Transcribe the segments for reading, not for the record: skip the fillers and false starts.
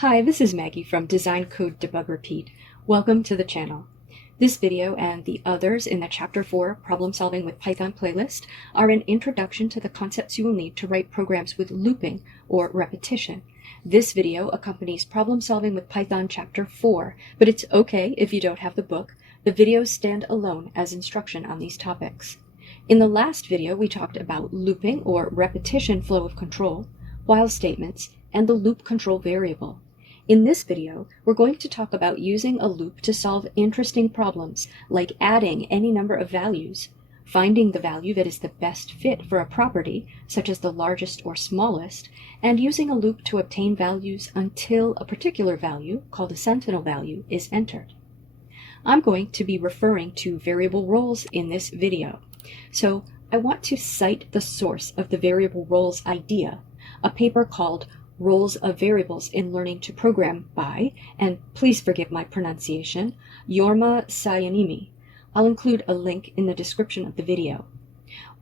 Hi, this is Maggie from Design Code Debug Repeat. Welcome to the channel. This video and the others in the Chapter 4 Problem Solving with Python playlist are an introduction to the concepts you will need to write programs with looping or repetition. This video accompanies Problem Solving with Python Chapter 4, but it's okay if you don't have the book. The videos stand alone as instruction on these topics. In the last video, we talked about looping or repetition flow of control, while statements, and the loop control variable. In this video, we're going to talk about using a loop to solve interesting problems like adding any number of values, finding the value that is the best fit for a property, such as the largest or smallest, and using a loop to obtain values until a particular value, called a sentinel value, is entered. I'm going to be referring to variable roles in this video. So I want to cite the source of the variable roles idea, a paper called Roles of Variables in Learning to Program by, and please forgive my pronunciation, Jorma Sayaniemi. I'll include a link in the description of the video.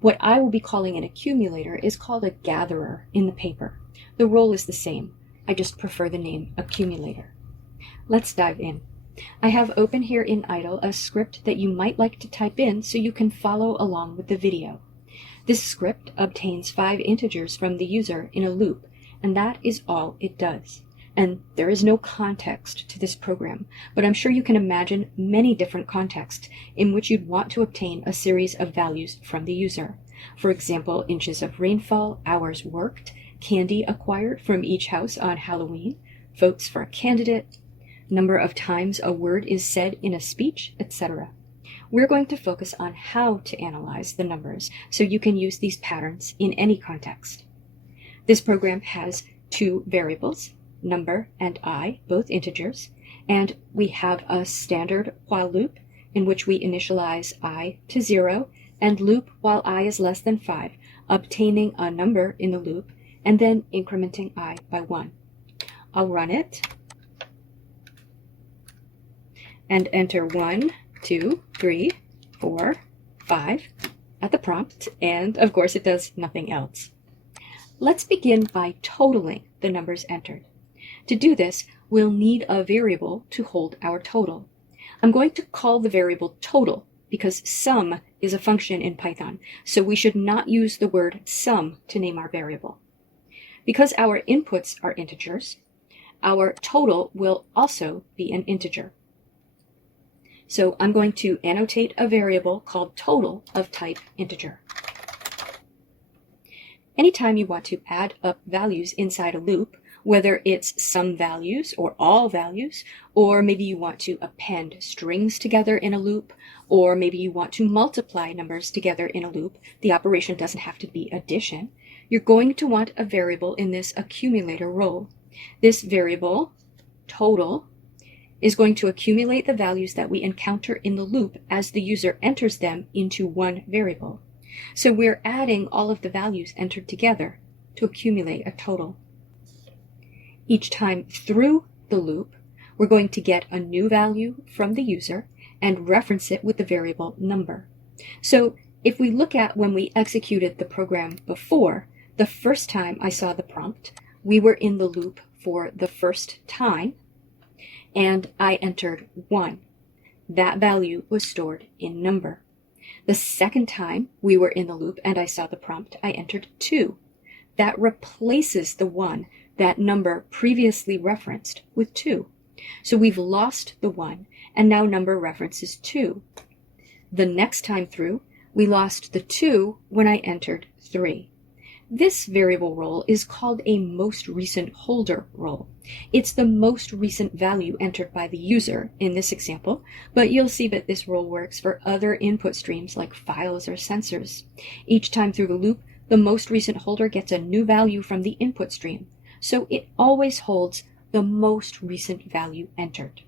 What I will be calling an accumulator is called a gatherer in the paper. The role is the same. I just prefer the name accumulator. Let's dive in. I have open here in idle a script that you might like to type in so you can follow along with the video. This script obtains 5 integers from the user in a loop, and that is all it does. And there is no context to this program, but I'm sure you can imagine many different contexts in which you'd want to obtain a series of values from the user. For example, inches of rainfall, hours worked, candy acquired from each house on Halloween, votes for a candidate, number of times a word is said in a speech, etc. We're going to focus on how to analyze the numbers so you can use these patterns in any context. This program has 2 variables, number and I, both integers, and we have a standard while loop in which we initialize I to 0 and loop while I is less than 5, obtaining a number in the loop and then incrementing I by 1. I'll run it and enter 1, 2, 3, 4, 5 at the prompt, and of course it does nothing else. Let's begin by totaling the numbers entered. To do this, we'll need a variable to hold our total. I'm going to call the variable total because sum is a function in Python, so we should not use the word sum to name our variable. Because our inputs are integers, our total will also be an integer. So I'm going to annotate a variable called total of type integer. Anytime you want to add up values inside a loop, whether it's some values or all values, or maybe you want to append strings together in a loop, or maybe you want to multiply numbers together in a loop, the operation doesn't have to be addition, you're going to want a variable in this accumulator role. This variable, total, is going to accumulate the values that we encounter in the loop as the user enters them into one variable. So we're adding all of the values entered together to accumulate a total. Each time through the loop, we're going to get a new value from the user and reference it with the variable number. So if we look at when we executed the program before, the first time I saw the prompt, we were in the loop for the first time, and I entered 1. That value was stored in number. The second time we were in the loop and I saw the prompt, I entered 2. That replaces the 1, that number previously referenced, with 2. So we've lost the 1, and now number references 2. The next time through, we lost the 2 when I entered 3. This variable role is called a most recent holder role. It's the most recent value entered by the user in this example, but you'll see that this role works for other input streams like files or sensors. Each time through the loop, the most recent holder gets a new value from the input stream, so it always holds the most recent value entered.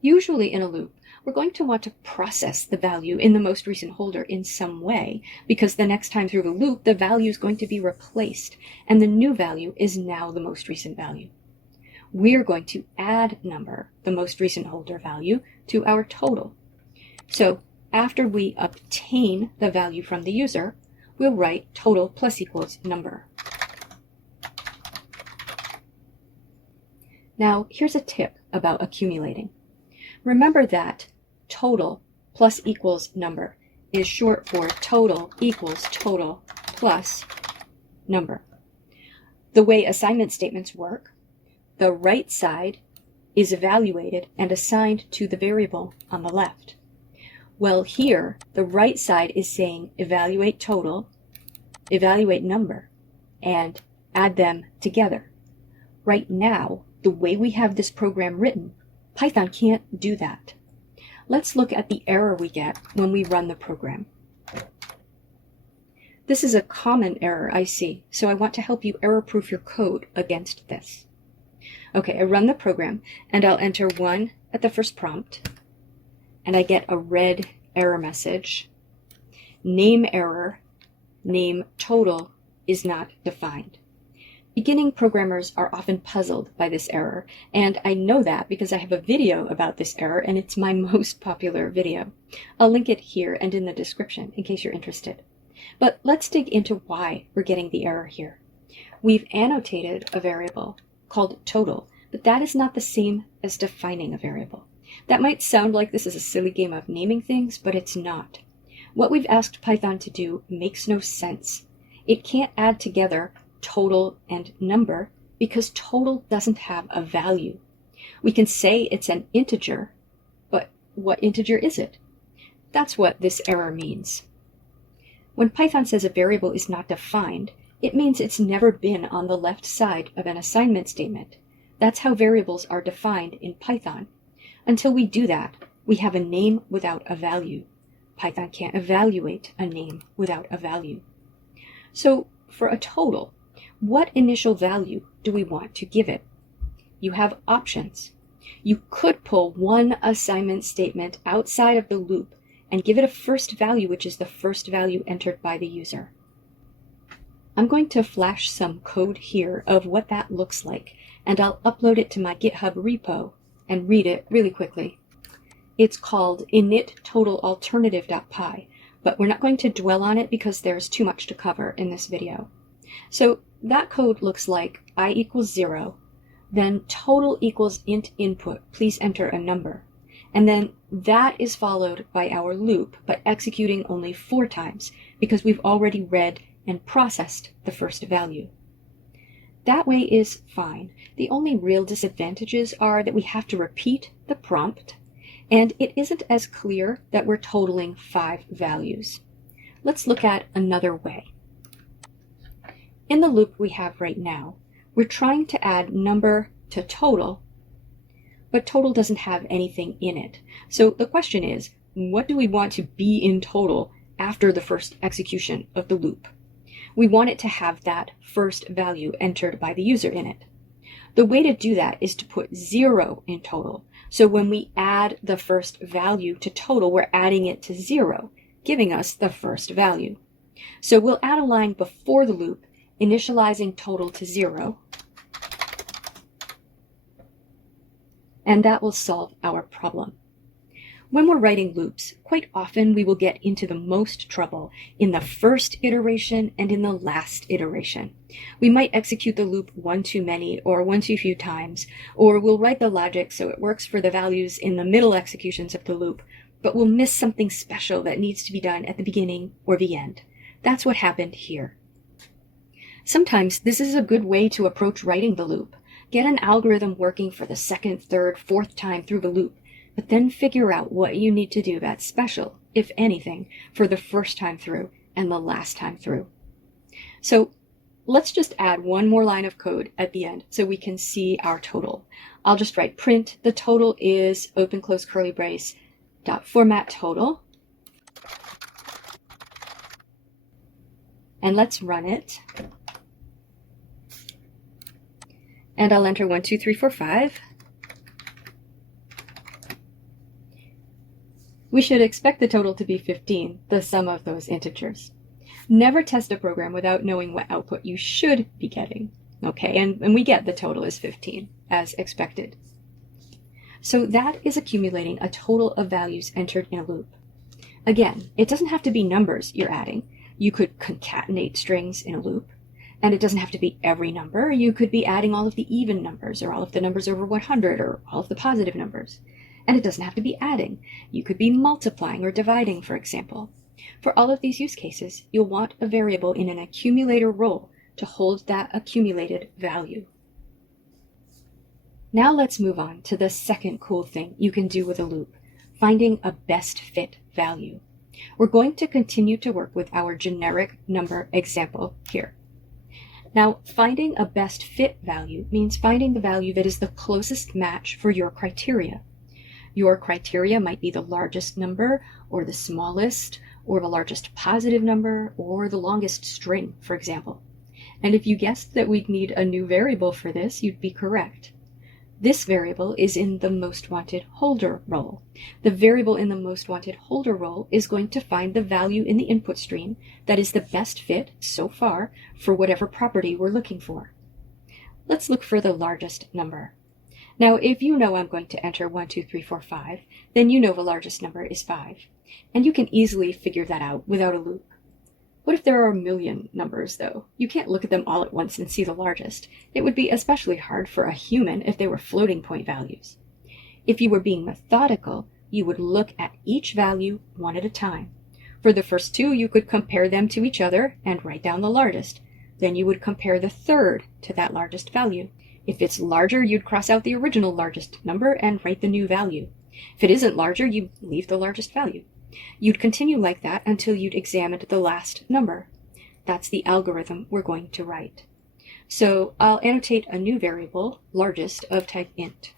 Usually in a loop, we're going to want to process the value in the most recent holder in some way, because the next time through the loop, the value is going to be replaced, and the new value is now the most recent value. We're going to add number, the most recent holder value, to our total. So after we obtain the value from the user, we'll write total plus equals number. Now, here's a tip about accumulating. Remember that total plus equals number is short for total equals total plus number. The way assignment statements work, the right side is evaluated and assigned to the variable on the left. Well, here, the right side is saying evaluate total, evaluate number, and add them together. Right now, the way we have this program written, Python can't do that. Let's look at the error we get when we run the program. This is a common error I see, so I want to help you error-proof your code against this. Okay, I run the program, and I'll enter 1 at the first prompt, and I get a red error message. Name error, name total is not defined. Beginning programmers are often puzzled by this error, and I know that because I have a video about this error, and it's my most popular video. I'll link it here and in the description in case you're interested. But let's dig into why we're getting the error here. We've annotated a variable called total, but that is not the same as defining a variable. That might sound like this is a silly game of naming things, but it's not. What we've asked Python to do makes no sense. It can't add together total and number because total doesn't have a value. We can say it's an integer, but what integer is it? That's what this error means. When Python says a variable is not defined, it means it's never been on the left side of an assignment statement. That's how variables are defined in Python. Until we do that, we have a name without a value. Python can't evaluate a name without a value. So for a total, what initial value do we want to give it? You have options. You could pull one assignment statement outside of the loop and give it a first value, which is the first value entered by the user. I'm going to flash some code here of what that looks like, and I'll upload it to my GitHub repo and read it really quickly. It's called inittotalalternative.py, but we're not going to dwell on it because there's too much to cover in this video. So that code looks like I equals 0, then total equals int input, please enter a number. And then that is followed by our loop, but executing only 4 times because we've already read and processed the first value. That way is fine. The only real disadvantages are that we have to repeat the prompt, and it isn't as clear that we're totaling 5 values. Let's look at another way. In the loop we have right now, we're trying to add number to total, but total doesn't have anything in it. So the question is, what do we want to be in total after the first execution of the loop? We want it to have that first value entered by the user in it. The way to do that is to put 0 in total. So when we add the first value to total, we're adding it to 0, giving us the first value. So we'll add a line before the loop, initializing total to 0, and that will solve our problem. When we're writing loops, quite often we will get into the most trouble in the first iteration and in the last iteration. We might execute the loop one too many or one too few times, or we'll write the logic so it works for the values in the middle executions of the loop, but we'll miss something special that needs to be done at the beginning or the end. That's what happened here. Sometimes this is a good way to approach writing the loop. Get an algorithm working for the second, third, fourth time through the loop, but then figure out what you need to do that's special, if anything, for the first time through and the last time through. So let's just add one more line of code at the end so we can see our total. I'll just write print, the total is, open close curly brace, dot format total. And let's run it. And I'll enter 1, 2, 3, 4, 5. We should expect the total to be 15, the sum of those integers. Never test a program without knowing what output you should be getting. Okay, and we get the total is 15, as expected. So that is accumulating a total of values entered in a loop. Again, it doesn't have to be numbers you're adding. You could concatenate strings in a loop. And it doesn't have to be every number. You could be adding all of the even numbers, or all of the numbers over 100, or all of the positive numbers. And it doesn't have to be adding. You could be multiplying or dividing, for example. For all of these use cases, you'll want a variable in an accumulator role to hold that accumulated value. Now let's move on to the second cool thing you can do with a loop, finding a best fit value. We're going to continue to work with our generic number example here. Now, finding a best fit value means finding the value that is the closest match for your criteria. Your criteria might be the largest number, or the smallest, or the largest positive number, or the longest string, for example. And if you guessed that we'd need a new variable for this, you'd be correct. This variable is in the most wanted holder role. The variable in the most wanted holder role is going to find the value in the input stream that is the best fit so far for whatever property we're looking for. Let's look for the largest number. Now, if you know I'm going to enter 1, 2, 3, 4, 5, then you know the largest number is 5. And you can easily figure that out without a loop. What if there are a million numbers, though? You can't look at them all at once and see the largest. It would be especially hard for a human if they were floating point values. If you were being methodical, you would look at each value one at a time. For the first two, you could compare them to each other and write down the largest. Then you would compare the third to that largest value. If it's larger, you'd cross out the original largest number and write the new value. If it isn't larger, you leave the largest value. You'd continue like that until you'd examined the last number. That's the algorithm we're going to write. So I'll annotate a new variable, largest, of type int.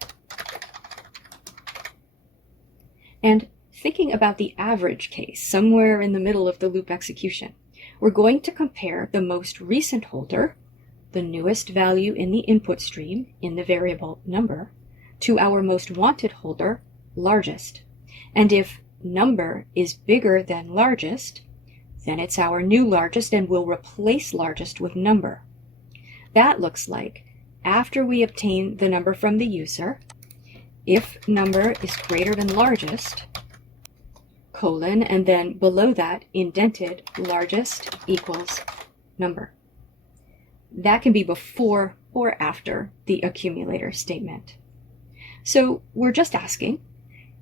And thinking about the average case, somewhere in the middle of the loop execution, we're going to compare the most recent holder, the newest value in the input stream in the variable number, to our most wanted holder, largest. And if number is bigger than largest, then it's our new largest and we'll replace largest with number. That looks like after we obtain the number from the user, if number is greater than largest, colon, and then below that indented largest equals number. That can be before or after the accumulator statement. So we're just asking,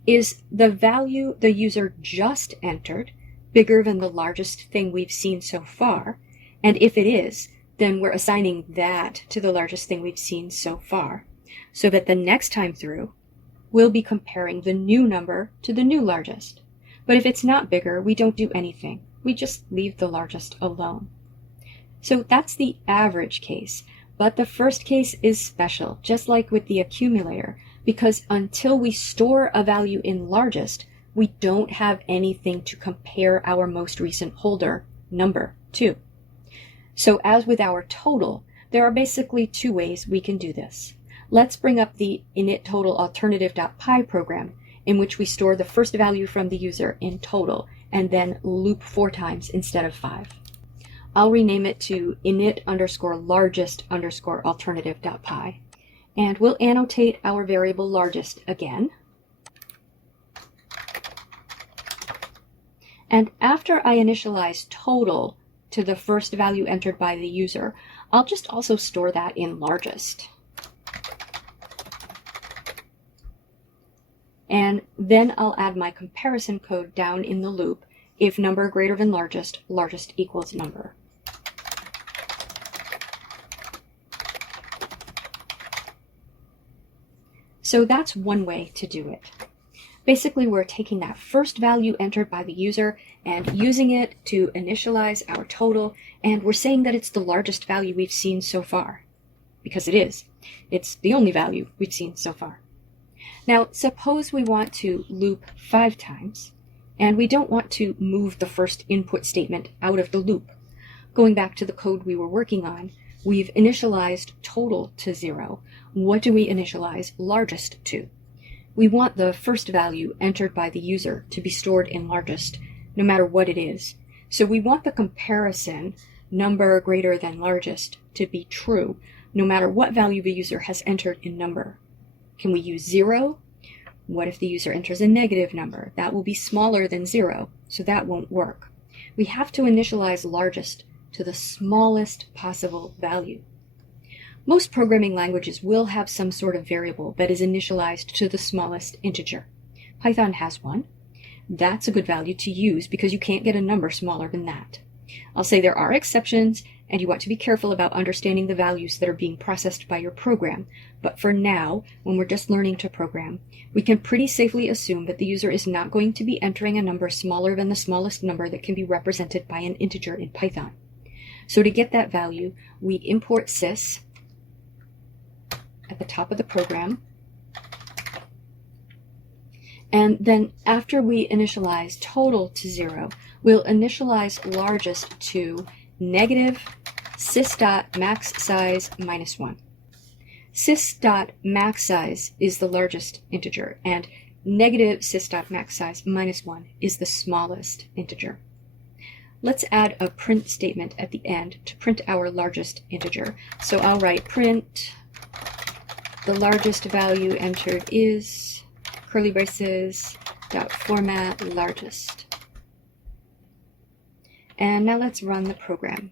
is the value the user just entered bigger than the largest thing we've seen so far? And if it is, then we're assigning that to the largest thing we've seen so far, so that the next time through, we'll be comparing the new number to the new largest. But if it's not bigger, we don't do anything. We just leave the largest alone. So that's the average case. But the first case is special, just like with the accumulator, because until we store a value in largest, we don't have anything to compare our most recent holder, number, to. So as with our total, there are basically two ways we can do this. Let's bring up the initTotalAlternative.py program, in which we store the first value from the user in total, and then loop 4 times instead of 5. I'll rename it to init_largest_alternative.py. And we'll annotate our variable largest again. And after I initialize total to the first value entered by the user, I'll just also store that in largest. And then I'll add my comparison code down in the loop. If number greater than largest, largest equals number. So that's one way to do it. Basically, we're taking that first value entered by the user and using it to initialize our total, and we're saying that it's the largest value we've seen so far. Because it is. It's the only value we've seen so far. Now, suppose we want to loop 5 times, and we don't want to move the first input statement out of the loop. Going back to the code we were working on, we've initialized total to 0. What do we initialize largest to? We want the first value entered by the user to be stored in largest, no matter what it is. So we want the comparison, number greater than largest, to be true, no matter what value the user has entered in number. Can we use 0? What if the user enters a negative number? That will be smaller than 0, so that won't work. We have to initialize largest to the smallest possible value. Most programming languages will have some sort of variable that is initialized to the smallest integer. Python has one. That's a good value to use because you can't get a number smaller than that. I'll say there are exceptions, and you want to be careful about understanding the values that are being processed by your program. But for now, when we're just learning to program, we can pretty safely assume that the user is not going to be entering a number smaller than the smallest number that can be represented by an integer in Python. So to get that value, we import sys at the top of the program. And then after we initialize total to 0, we'll initialize largest to negative sys.maxSize minus 1. Sys.maxSize is the largest integer, and negative sys.maxSize minus 1 is the smallest integer. Let's add a print statement at the end to print our largest integer. So I'll write print, the largest value entered is, curly braces, dot format largest. And now let's run the program.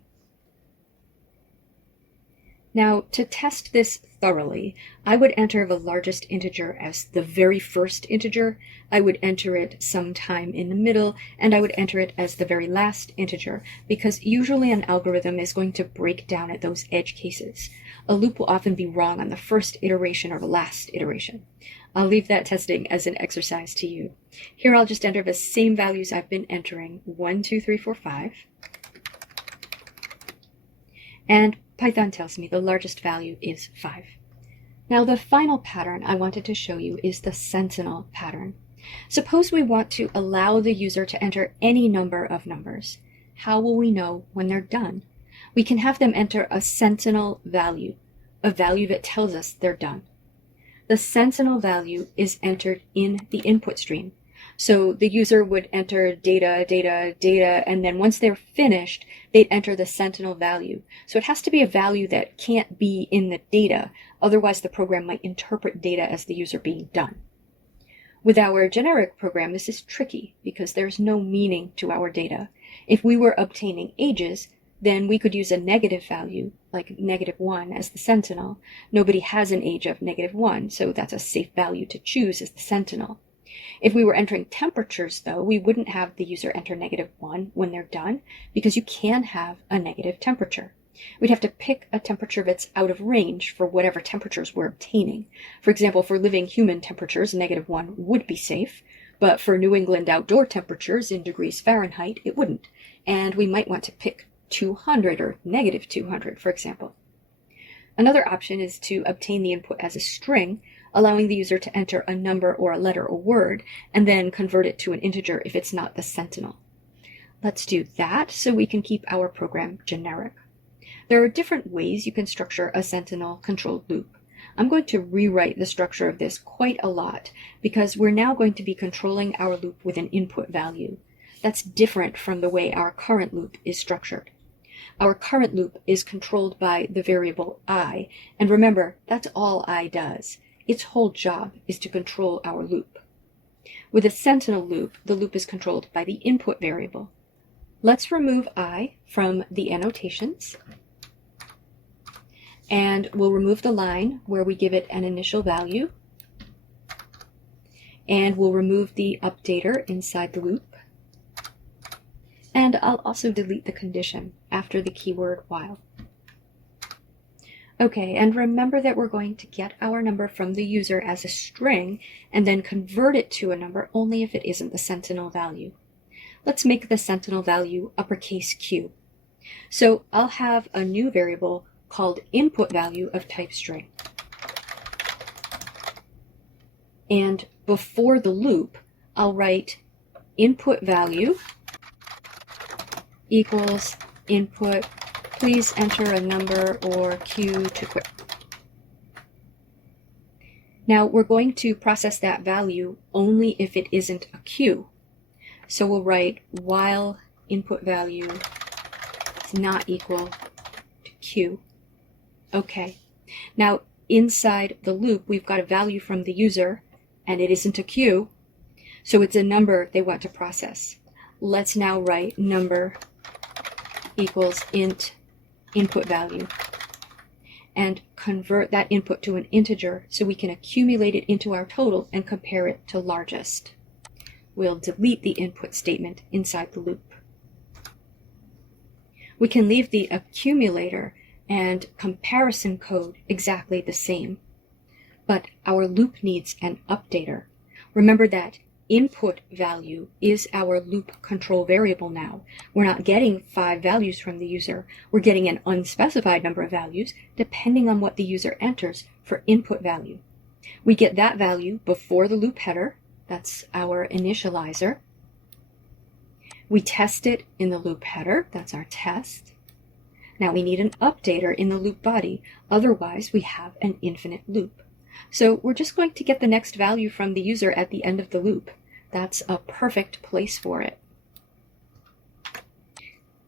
Now, to test this thoroughly, I would enter the largest integer as the very first integer, I would enter it sometime in the middle, and I would enter it as the very last integer, because usually an algorithm is going to break down at those edge cases. A loop will often be wrong on the first iteration or the last iteration. I'll leave that testing as an exercise to you. Here I'll just enter the same values I've been entering, 1, 2, 3, 4, 5. And Python tells me the largest value is 5. Now the final pattern I wanted to show you is the sentinel pattern. Suppose we want to allow the user to enter any number of numbers. How will we know when they're done? We can have them enter a sentinel value, a value that tells us they're done. The sentinel value is entered in the input stream. So the user would enter data, data, data, and then once they're finished, they'd enter the sentinel value. So it has to be a value that can't be in the data, otherwise the program might interpret data as the user being done. With our generic program, this is tricky because there's no meaning to our data. If we were obtaining ages, then we could use a negative value, like -1 as the sentinel. Nobody has an age of -1, so that's a safe value to choose as the sentinel. If we were entering temperatures, though, we wouldn't have the user enter -1 when they're done, because you can have a negative temperature. We'd have to pick a temperature that's out of range for whatever temperatures we're obtaining. For example, for living human temperatures, -1 would be safe, but for New England outdoor temperatures in degrees Fahrenheit, it wouldn't. And we might want to pick 200 or -200, for example. Another option is to obtain the input as a string, allowing the user to enter a number or a letter or word, and then convert it to an integer if it's not the sentinel. Let's do that so we can keep our program generic. There are different ways you can structure a sentinel controlled loop. I'm going to rewrite the structure of this quite a lot because we're now going to be controlling our loop with an input value. That's different from the way our current loop is structured. Our current loop is controlled by the variable I, and remember, that's all I does. Its whole job is to control our loop. With a sentinel loop, the loop is controlled by the input variable. Let's remove I from the annotations, and we'll remove the line where we give it an initial value, and we'll remove the updater inside the loop, and I'll also delete the condition after the keyword while. Okay, and remember that we're going to get our number from the user as a string and then convert it to a number only if it isn't the sentinel value. Let's make the sentinel value uppercase Q. So I'll have a new variable called input value of type string. And before the loop, I'll write input value equals input. Please enter a number or Q to quit. Now we're going to process that value only if it isn't a Q. So we'll write while input value is not equal to Q. Okay. Now inside the loop, we've got a value from the user and it isn't a Q. So it's a number they want to process. Let's now write number equals int input value, and convert that input to an integer so we can accumulate it into our total and compare it to largest. We'll delete the input statement inside the loop. We can leave the accumulator and comparison code exactly the same, but our loop needs an updater. Remember that input value is our loop control variable now. We're not getting 5 values from the user. We're getting an unspecified number of values depending on what the user enters for input value. We get that value before the loop header. That's our initializer. We test it in the loop header. That's our test. Now we need an updater in the loop body. Otherwise, we have an infinite loop. So we're just going to get the next value from the user at the end of the loop. That's a perfect place for it.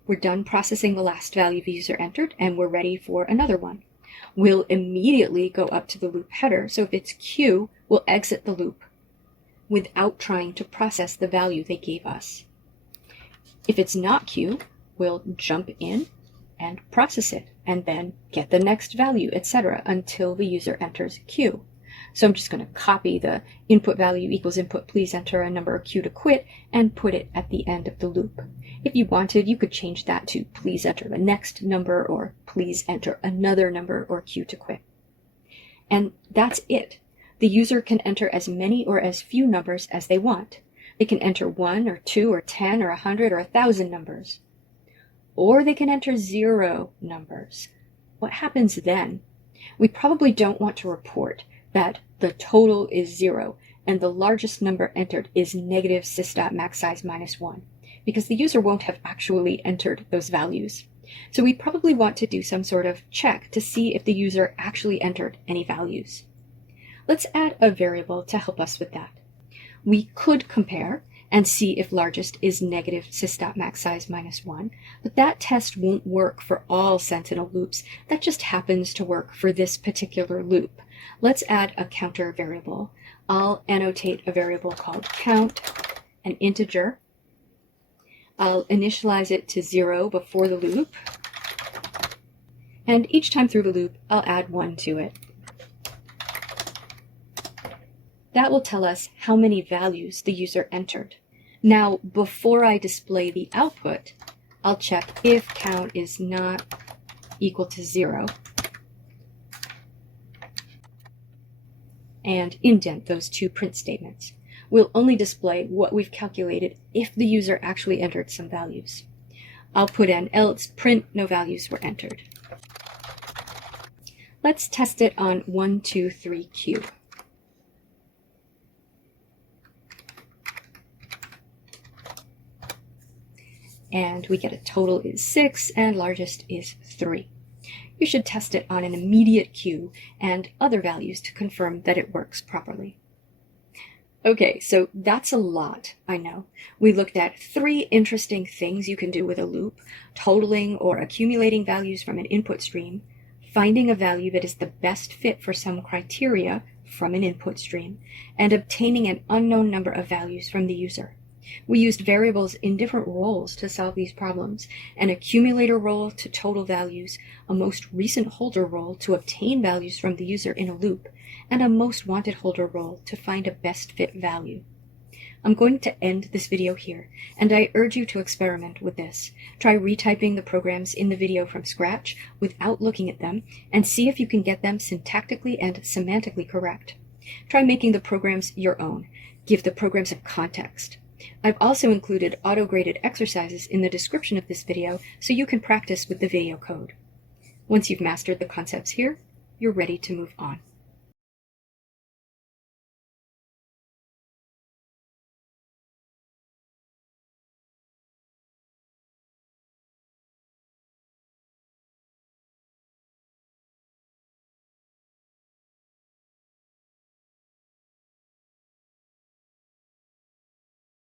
We're done processing the last value the user entered, and we're ready for another one. We'll immediately go up to the loop header, so if it's Q, we'll exit the loop without trying to process the value they gave us. If it's not Q, we'll jump in and process it, and then get the next value, etc., until the user enters Q. So I'm just going to copy the input value equals input, please enter a number Q to quit, and put it at the end of the loop. If you wanted, you could change that to please enter the next number, or please enter another number, or Q to quit. And that's it. The user can enter as many or as few numbers as they want. They can enter 1 or 2 or 10 or 100 or 1,000 numbers. Or they can enter 0 numbers. What happens then? We probably don't want to report that the total is 0 and the largest number entered is negative sys.maxSize -1, because the user won't have actually entered those values. So we probably want to do some sort of check to see if the user actually entered any values. Let's add a variable to help us with that. We could compare and see if largest is negative sys.maxSize -1, but that test won't work for all Sentinel loops. That just happens to work for this particular loop. Let's add a counter variable. I'll annotate a variable called count, an integer. I'll initialize it to 0 before the loop, and each time through the loop, I'll add 1 to it. That will tell us how many values the user entered. Now, before I display the output, I'll check if count is not equal to 0, and indent those 2 print statements. We'll only display what we've calculated if the user actually entered some values. I'll put an else print no values were entered. Let's test it on 1, 2, 3 Q. And we get a total is 6 and largest is 3. You should test it on an immediate Q and other values to confirm that it works properly. Okay, so that's a lot, I know. We looked at 3 interesting things you can do with a loop: totaling or accumulating values from an input stream, finding a value that is the best fit for some criteria from an input stream, and obtaining an unknown number of values from the user. We used variables in different roles to solve these problems: an accumulator role to total values, a most recent holder role to obtain values from the user in a loop, and a most wanted holder role to find a best fit value. I'm going to end this video here, and I urge you to experiment with this. Try retyping the programs in the video from scratch without looking at them, and see if you can get them syntactically and semantically correct. Try making the programs your own. Give the programs some context. I've also included auto-graded exercises in the description of this video so you can practice with the video code. Once you've mastered the concepts here, you're ready to move on.